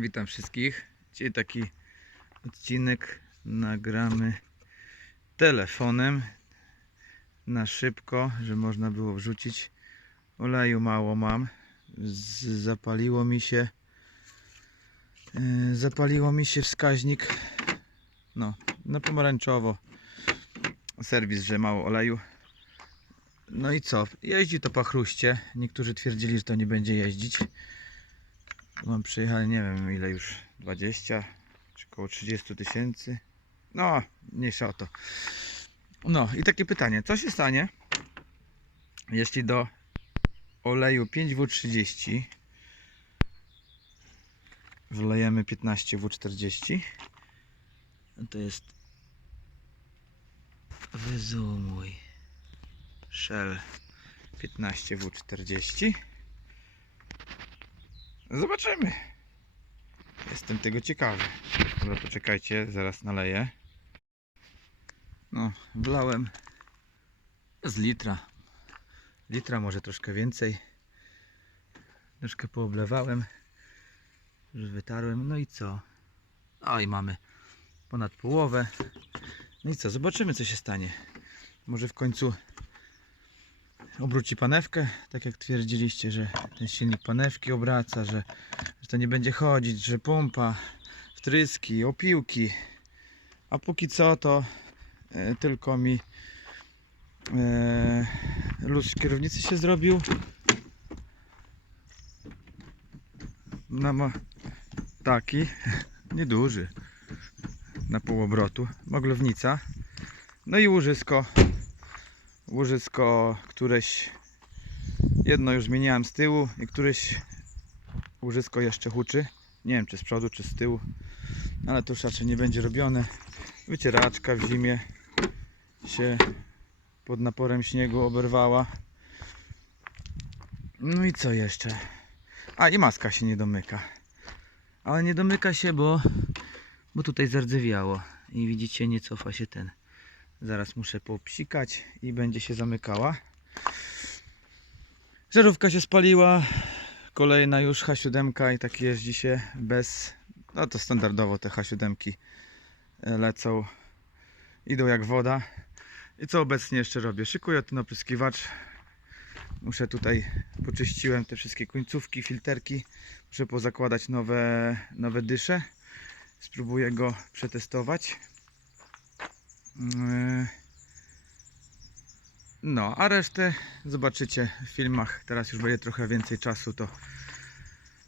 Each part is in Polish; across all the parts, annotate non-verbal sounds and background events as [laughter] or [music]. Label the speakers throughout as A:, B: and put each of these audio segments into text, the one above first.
A: Witam wszystkich. Dzisiaj taki odcinek nagramy telefonem na szybko, że można było wrzucić. Oleju mało mam. Zapaliło mi się yy, zapaliło mi się wskaźnik no, na pomarańczowo. Serwis, że mało oleju. No i co? Jeździ to pachruście. Niektórzy twierdzili, że to nie będzie jeździć. Mam przejechane nie wiem ile już 20 czy około 30 tysięcy. No, mniejsza o to. No i takie pytanie, co się stanie, jeśli do oleju 5W30 wlejemy 15W40? No to jest wyzumuj Shell 15W40 Zobaczymy. Jestem tego ciekawy. Dobra, poczekajcie, zaraz naleję. No, wlałem z litra. Litra, może troszkę więcej. Troszkę pooblewałem. Już wytarłem. No i co? No i mamy ponad połowę. No i co? Zobaczymy, co się stanie. Może w końcu obróci panewkę, tak jak twierdziliście, że ten silnik panewki obraca, że, że to nie będzie chodzić, że pompa, wtryski, opiłki. A póki co to e, tylko mi e, luz kierownicy się zrobił. No ma taki, [laughs] nieduży, na pół obrotu, moglownica. No i łożysko łożysko któreś jedno już zmieniałem z tyłu i któreś łożysko jeszcze huczy. Nie wiem czy z przodu czy z tyłu ale to już raczej nie będzie robione. Wycieraczka w zimie się pod naporem śniegu oberwała. No i co jeszcze? A i maska się nie domyka. Ale nie domyka się bo bo tutaj zardzewiało i widzicie nie cofa się ten Zaraz muszę popsikać i będzie się zamykała. Żarówka się spaliła. Kolejna już H7 i tak jeździ się bez. No to standardowo te H7 lecą. Idą jak woda. I co obecnie jeszcze robię? Szykuję ten opryskiwacz. Muszę tutaj, poczyściłem te wszystkie końcówki, filterki. Muszę pozakładać nowe, nowe dysze. Spróbuję go przetestować. Yy. No, a resztę zobaczycie w filmach. Teraz już będzie trochę więcej czasu, to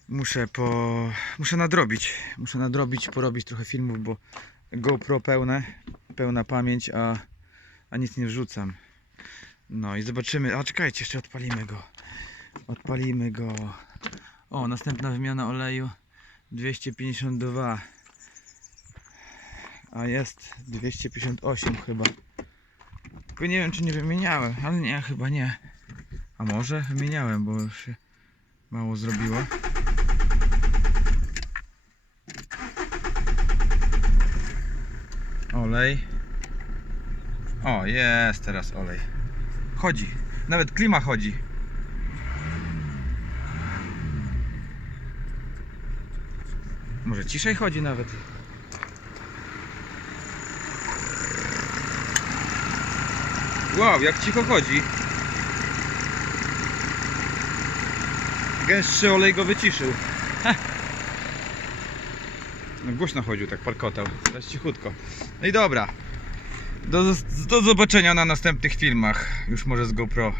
A: muszę po... muszę nadrobić. Muszę nadrobić, porobić trochę filmów, bo GoPro pełne, pełna pamięć, a, a nic nie wrzucam. No i zobaczymy. A czekajcie, jeszcze odpalimy go. Odpalimy go. O, następna wymiana oleju 252 a jest 258 chyba. Tylko nie wiem czy nie wymieniałem, ale nie, chyba nie. A może wymieniałem, bo już się mało zrobiło. Olej. O, jest teraz olej. Chodzi. Nawet klima chodzi. Może ciszej chodzi nawet. Wow, jak cicho chodzi. Gęstszy olej go wyciszył. No głośno chodził, tak parkotał. Teraz cichutko. No i dobra. Do, do zobaczenia na następnych filmach. Już może z GoPro